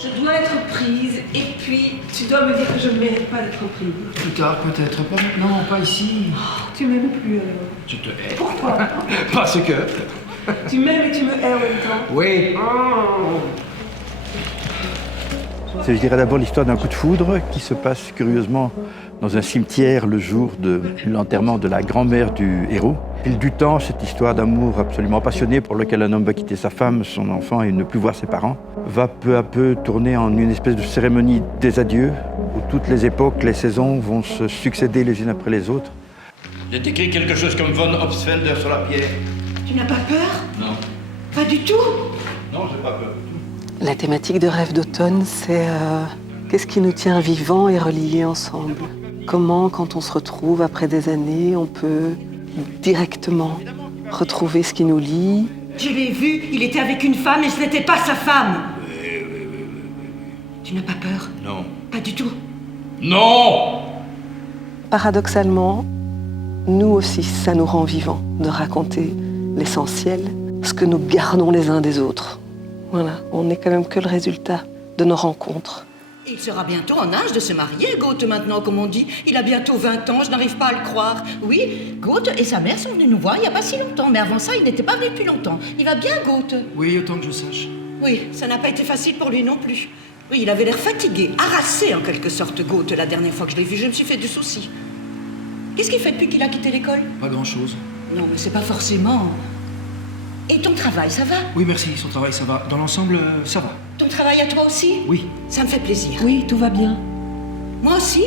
Je dois être prise, et puis tu dois me dire que je ne mérite pas d'être prise. Plus tard peut-être, pas maintenant, pas ici. Oh, tu m'aimes plus alors. Je te hais. Pourquoi? Parce que... Tu m'aimes et tu me hais en même temps. Oui. Oh. C'est, je dirais, d'abord l'histoire d'un coup de foudre qui se passe curieusement dans un cimetière le jour de l'enterrement de la grand-mère du héros. Au fil du temps, cette histoire d'amour absolument passionné pour lequel un homme va quitter sa femme, son enfant et ne plus voir ses parents, va peu à peu tourner en une espèce de cérémonie des adieux où toutes les époques, les saisons vont se succéder les unes après les autres. J'ai écrit quelque chose comme von Obstfelder sur la pierre. Tu n'as pas peur? Non. Pas du tout? Non, j'ai pas peur. La thématique de Rêve d'automne, c'est qu'est-ce qui nous tient vivants et reliés ensemble? Comment, quand on se retrouve après des années, on peut directement retrouver ce qui nous lie? Je l'ai vu, il était avec une femme et ce n'était pas sa femme. Oui. Tu n'as pas peur? Non. Pas du tout. Non! Paradoxalement, nous aussi, ça nous rend vivants de raconter l'essentiel, ce que nous gardons les uns des autres. Voilà, on n'est quand même que le résultat de nos rencontres. Il sera bientôt en âge de se marier, Gaute, maintenant, comme on dit. Il a bientôt 20 ans, je n'arrive pas à le croire. Oui, Gaute et sa mère sont venus nous voir il n'y a pas si longtemps, mais avant ça, il n'était pas venu depuis longtemps. Il va bien, Gaute? Oui, autant que je sache. Oui, ça n'a pas été facile pour lui non plus. Oui, il avait l'air fatigué, harassé en quelque sorte, Gaute, la dernière fois que je l'ai vu. Je me suis fait du souci. Qu'est-ce qu'il fait depuis qu'il a quitté l'école? Pas grand-chose. Non, mais c'est pas forcément... Et ton travail, ça va? Oui, merci, son travail, ça va. Dans l'ensemble, ça va. Ton travail à toi aussi? Oui. Ça me fait plaisir. Oui, tout va bien. Moi aussi.